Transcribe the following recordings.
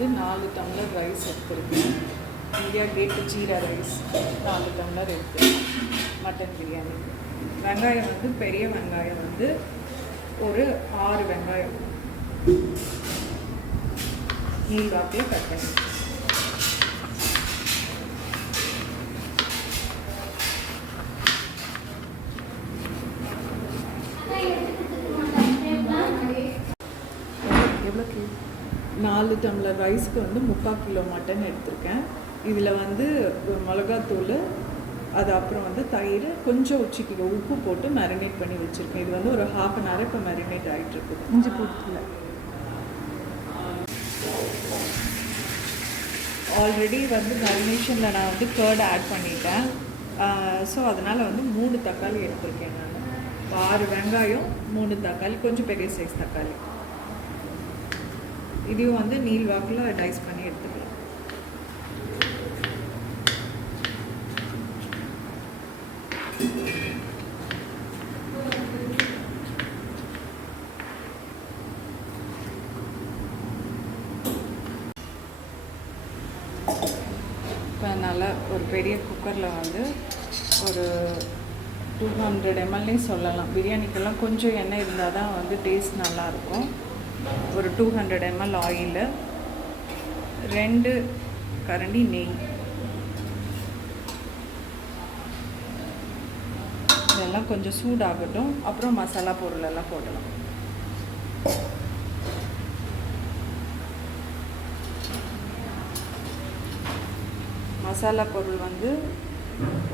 வந்து 4 tumbler rice எடுத்துருக்கேன். India கேட்டு ஜீரா ரைஸ் 4 டம்ளர் இருக்குது மட்டன் பிரியாணி. வெங்காயம் வந்து பெரிய வெங்காயம் வந்து ஒரு 6 வெங்காயம் நீள்வாக்கில் கட் பண்ணி எவ்வளோக்கு 4 டம்ளர் ரைஸ்க்கு வந்து 3/4 கிலோ மட்டன் எடுத்திருக்கேன். இதில் வந்து மிளகாத்தூள், அது அப்புறம் வந்து தயிர், கொஞ்சம் உச்சிக்கு உப்பு போட்டு மேரினேட் பண்ணி வச்சுருக்கேன். இது வந்து ஒரு 1/2 அன் ஹவர் இப்போ மேரினேட் ஆகிட்டுருக்குது. இஞ்சி போட்டுல ஆல்ரெடி வந்து மேரினேஷனில் நான் வந்து கர்ட் ஆட் பண்ணிட்டேன். ஸோ அதனால் வந்து 3 தக்காளி எடுத்திருக்கேன் நான். 6 வெங்காயம், 3 தக்காளி, கொஞ்சம் பெரிய சைஸ் தக்காளி. இதையும் வந்து நீல் வாக்கில் டைஸ் பண்ணி எடுத்துக்கலாம். இப்போ நல்லா ஒரு பெரிய குக்கரில் வந்து ஒரு 200 ml சொல்லலாம். பிரியாணிக்கெல்லாம் கொஞ்சம் எண்ணெய் இருந்தால் தான் வந்து டேஸ்ட் நல்லாயிருக்கும். ஒரு 200 ml ஆயில், 2 கரண்டி நெய், இதெல்லாம் கொஞ்சம் சூடாகட்டும். அப்புறம் மசாலா பொருள் எல்லாம் போடலாம். மசாலா பொருள் வந்து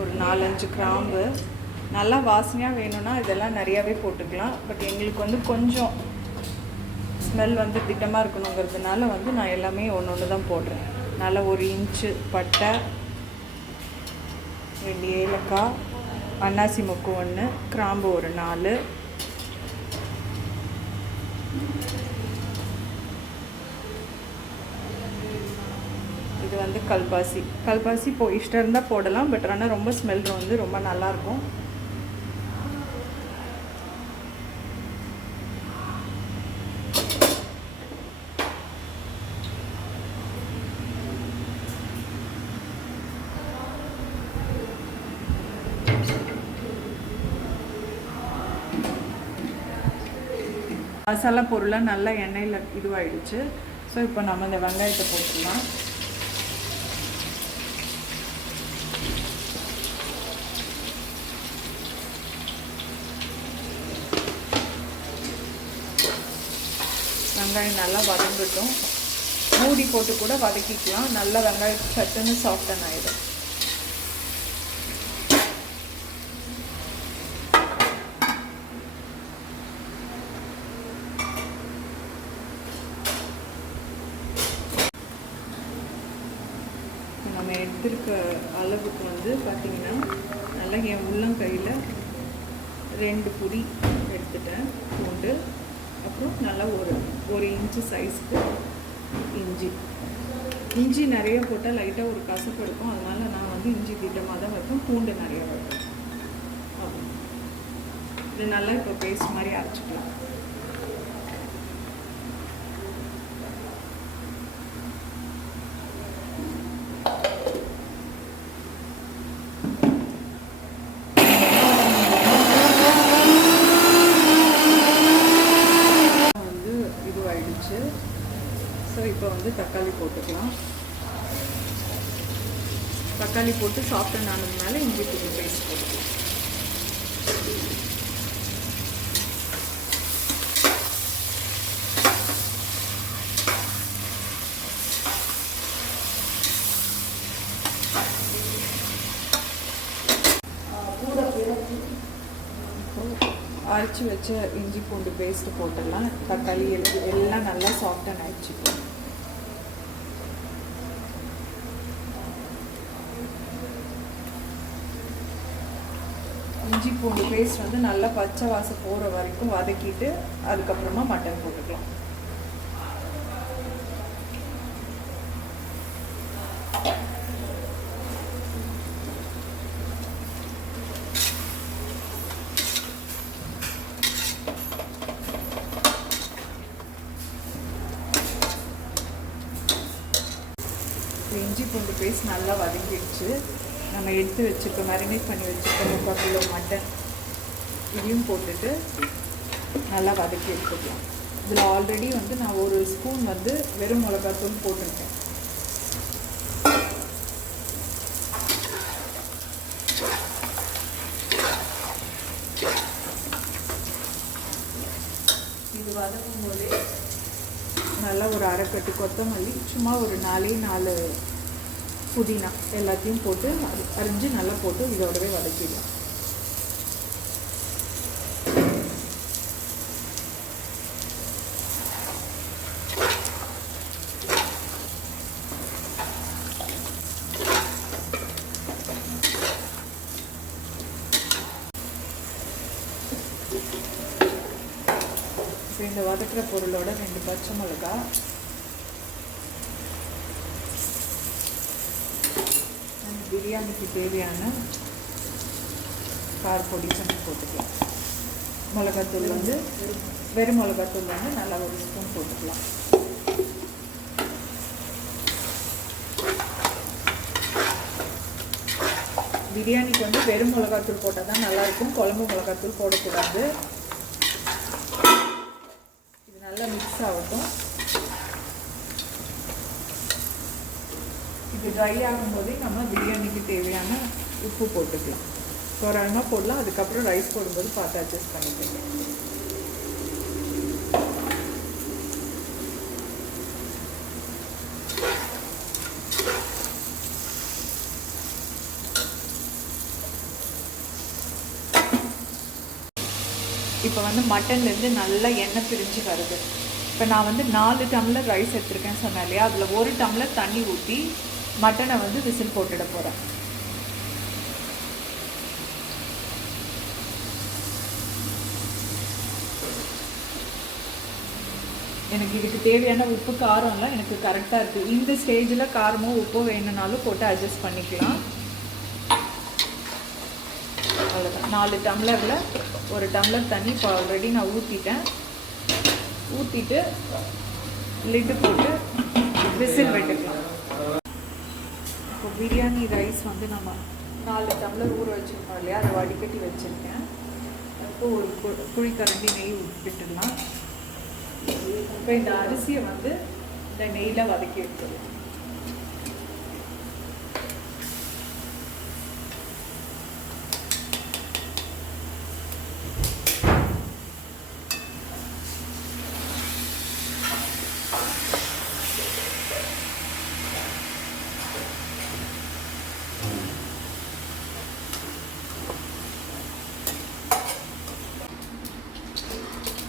ஒரு 4-5 கிராம்பு. நல்லா வாசனையாக வேணும்னா இதெல்லாம் நிறையாவே போட்டுக்கலாம். பட் எங்களுக்கு வந்து கொஞ்சம் ஸ்மெல் வந்து திட்டமாக இருக்கணுங்கிறதுனால வந்து நான் எல்லாமே ஒன்று தான் போடுறேன். நல்லா 1 இன்ச்சு பட்டை, 2 ஏலக்காய், அன்னாசி மொக்கு 1, கிராம்பு ஒரு 4, இது வந்து கல்பாசி இஷ்டம் இருந்தால் போடலாம். பட் ஆனால் ரொம்ப ஸ்மெல் வந்து ரொம்ப நல்லாயிருக்கும். மசாலா பொருளாக நல்லா எண்ணெயில் இதுவாகிடுச்சு. ஸோ இப்போ நம்ம இந்த வெங்காயத்தை போட்டுடலாம். வெங்காயம் நல்லா வதங்கட்டும். மூடி போட்டு கூட வதக்கிக்கலாம். நல்லா வெங்காயம் சட்டுன்னு சாஃப்டன் ஆகிடும். நம்ம எடுத்துருக்க அளவுக்கு வந்து பார்த்திங்கன்னா நல்லா என் உள்ளங்கையில் 2 புடி எடுத்துட்டேன் பூண்டு. அப்புறம் நல்லா ஒரு இன்ச்சு சைஸ்க்கு இஞ்சி நிறைய போட்டால் லைட்டாக ஒரு கசப்பு இருக்கும். அதனால் நான் வந்து இஞ்சி திட்டமாக தான் வைப்பேன். பூண்டு நிறைய வைப்பேன். இது நல்லா இப்போ பேஸ்ட் மாதிரி அரைச்சிக்கலாம். ஸோ இப்போ வந்து தக்காளி போட்டுக்கலாம். தக்காளி போட்டு சாஃப்டன் ஆனதுனால இஞ்சி பூண்டு பேஸ்ட் போட்டுக்கலாம். அரைச்சி வச்ச இஞ்சி பூண்டு பேஸ்ட்டு போட்டுடலாம். தக்காளி எல்லாம் நல்லா சாஃப்டன் ஆயிடுச்சு. இஞ்சி பூண்டு பேஸ்ட் வந்து நல்லா பச்சை வாசம் போகிற வரைக்கும் வதக்கிட்டு அதுக்கப்புறமா மட்டன் போட்டுக்கலாம். பேஸ்ட் நல்லா வதங்கிடுச்சு. நம்ம எடுத்து வச்சுருக்க மேரினேட் பண்ணி வச்சுருக்க 3/4 கிலோ மட்டன் இதையும் போட்டுட்டு நல்லா வதக்கி எடுத்துக்கலாம். இதில் ஆல்ரெடி வந்து நான் 1 ஸ்பூன் வந்து வெறும் மிளகாத்தூள் போட்டிருக்கேன். இது வதக்கும் போதே நல்லா ஒரு அரைக்கட்டு கொத்தமல்லி, சும்மா ஒரு 4 புதினா எல்லாத்தையும் போட்டு அரிஞ்சு நல்லா போட்டு இதோடவே வதக்கிடலாம். இந்த வதக்கிற பொருளோட 2 பச்சை மிளகா, பிரியாணிக்கு தேவையான காரப்பொடி பண்ணி போட்டுக்கலாம். மிளகாத்தூள் வந்து வெறும் மிளகாத்தூள் வந்து நல்லா 1 ஸ்பூன் போட்டுக்கலாம். பிரியாணிக்கு வந்து வெறும் மிளகாத்தூள் போட்டால் தான் நல்லாயிருக்கும், குழம்பு மிளகாத்தூள் போடக்கூடாது. நல்லா மிக்ஸ் ஆகட்டும். இது ட்ரை ஆகும்போதே நம்ம பிரியாணிக்கு தேவையான உப்பு போட்டுக்கலாம். தோராயமாக போடலாம், அதுக்கப்புறம் ரைஸ் போடும்போது பார்த்து அட்ஜஸ்ட் பண்ணிக்கலாம். இப்போ வந்து மட்டன்லேருந்து நல்லா எண்ணெய் பிரிஞ்சு வருது. இப்போ நான் வந்து 4 டம்ளர் ரைஸ் எடுத்துருக்கேன்னு சொன்னேன் இல்லையா, அதில் 1 டம்ளர் தண்ணி ஊற்றி மட்டனை வந்து விசில் போட்டுட போகிறேன். எனக்கு இதுக்கு தேவையான உப்பு காரம்லாம் எனக்கு கரெக்டாக இருக்குது. இந்த ஸ்டேஜில் காரமோ உப்போ வேணும்னாலும் போட்டு அட்ஜஸ்ட் பண்ணிக்கலாம். அவ்வளோதான். 4 டம்ளரில் 1 டம்ளர் தண்ணி இப்போ ஆல்ரெடி நான் ஊற்றிட்டு லிட்டு போட்டு விசில் விட்டுக்கலாம். இப்போ பிரியாணி ரைஸ் வந்து நம்ம 4 டம்ளர் ஊற வச்சுருக்கோம் இல்லையா, அதை வடிகட்டி வச்சுருக்கேன். இப்போ ஒரு குழிக்கரண்டி நெய் விட்டுடலாம். இப்போ இந்த அரிசியை வந்து இந்த நெய்யில் வதக்கி எடுத்துடலாம்.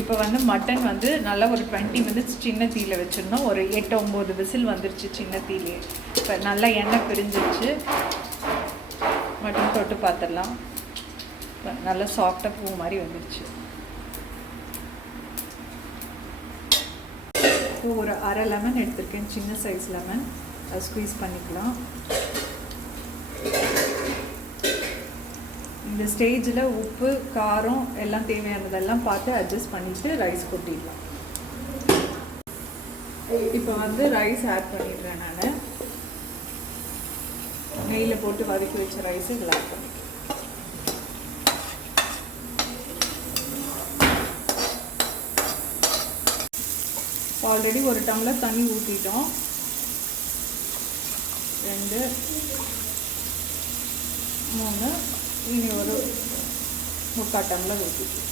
இப்போ வந்து மட்டன் வந்து நல்லா ஒரு 20 மினிட்ஸ் சின்ன தீயில் வச்சுருந்தோம். ஒரு 8-9 விசில் வந்துருச்சு சின்ன தீலே. இப்போ நல்லா எண்ணெய் பிரிஞ்சிருச்சு. மட்டன் தொட்டு பார்த்துடலாம். நல்லா சாஃப்டாக பூ மாதிரி வந்துருச்சு. இப்போ ஒரு அரை லெமன் எடுத்திருக்கேன், சின்ன சைஸ் லெமன். அதை ஸ்குவீஸ் பண்ணிக்கலாம். இந்த ஸ்டேஜில் உப்பு காரம் எல்லாம் தேவையானதெல்லாம் பார்த்து அட்ஜஸ்ட் பண்ணிவிட்டு ரைஸ் கொட்டிடலாம். இப்போ வந்து ரைஸ் ஆட் பண்ணிடுறேன். நான் நெய்யில் போட்டு வதக்கி வச்ச ரைஸ் இதில் ஆட் பண்ணிக்கிறேன். ஆல்ரெடி 1 டம்ளர் தண்ணி ஊற்றிட்டோம். 2 3 இனி ஒரு 3/4 டம்ளர் ஊற்றிட்டு,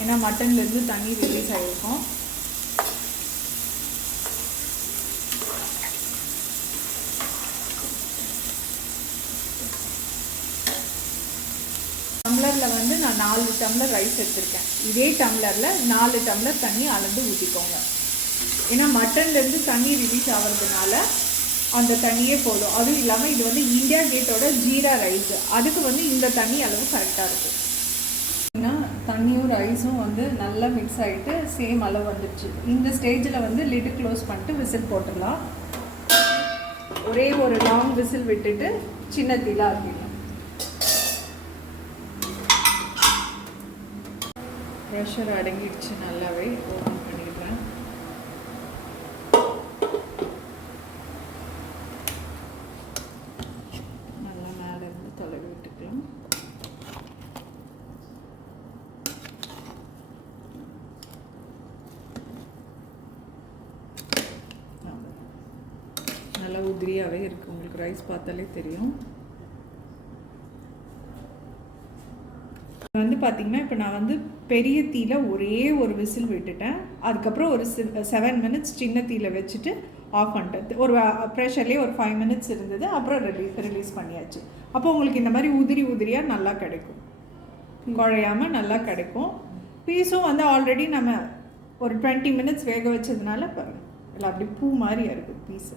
ஏன்னா மட்டன்லேருந்து தண்ணி ரிலீஸ் ஆகிருக்கும். டம்ளரில் வந்து நான் 4 டம்ளர் ரைஸ் எடுத்திருக்கேன். இதே டம்ளரில் 4 டம்ளர் தண்ணி அளந்து ஊற்றிக்கோங்க. ஏன்னா மட்டன்லேருந்து தண்ணி ரிலீஸ் ஆகிறதுனால அந்த தண்ணியே போதும். அதுவும் இல்லாமல் இது வந்து இந்தியா கேட்டோட ஜீரா ரைஸ், அதுக்கு வந்து இந்த தண்ணி அளவு கரெக்டாக இருக்கும். ஏன்னா தண்ணியும் ரைஸும் வந்து நல்லா மிக்ஸ் ஆகிட்டு சேம் அளவு வந்துடுச்சு. இந்த ஸ்டேஜில் வந்து லிட்டு க்ளோஸ் பண்ணிட்டு விசில் போட்டுடலாம். ஒரே ஒரு லாங் விசில் விட்டுட்டு சின்ன தீயில ஆக்கிடலாம். ப்ரெஷர் அடங்கிடுச்சு நல்லாவே. ஓப்பன் பண்ணிடுறேன். உதிரியாகவே இருக்குது, உங்களுக்கு ரைஸ் பார்த்தாலே தெரியும். வந்து பார்த்திங்கன்னா இப்போ நான் வந்து பெரிய தீயில ஒரே ஒரு விசில் விட்டுட்டேன். அதுக்கப்புறம் ஒரு 7 மினிட்ஸ் சின்ன தீயில வச்சுட்டு ஆஃப் பண்ணிட்டேன். ஒரு ப்ரெஷர்லேயே ஒரு 5 மினிட்ஸ் இருந்தது, அப்புறம் ரிலீஸ் பண்ணியாச்சு. அப்போ உங்களுக்கு இந்த மாதிரி உதிரியாக நல்லா கிடைக்கும், குழையாமல் நல்லா கிடைக்கும். பீஸும் வந்து ஆல்ரெடி நம்ம ஒரு 20 மினிட்ஸ் வேக வச்சதுனால பாருங்கள் இல்லை அப்படி பூ மாதிரி இருக்குது பீஸு.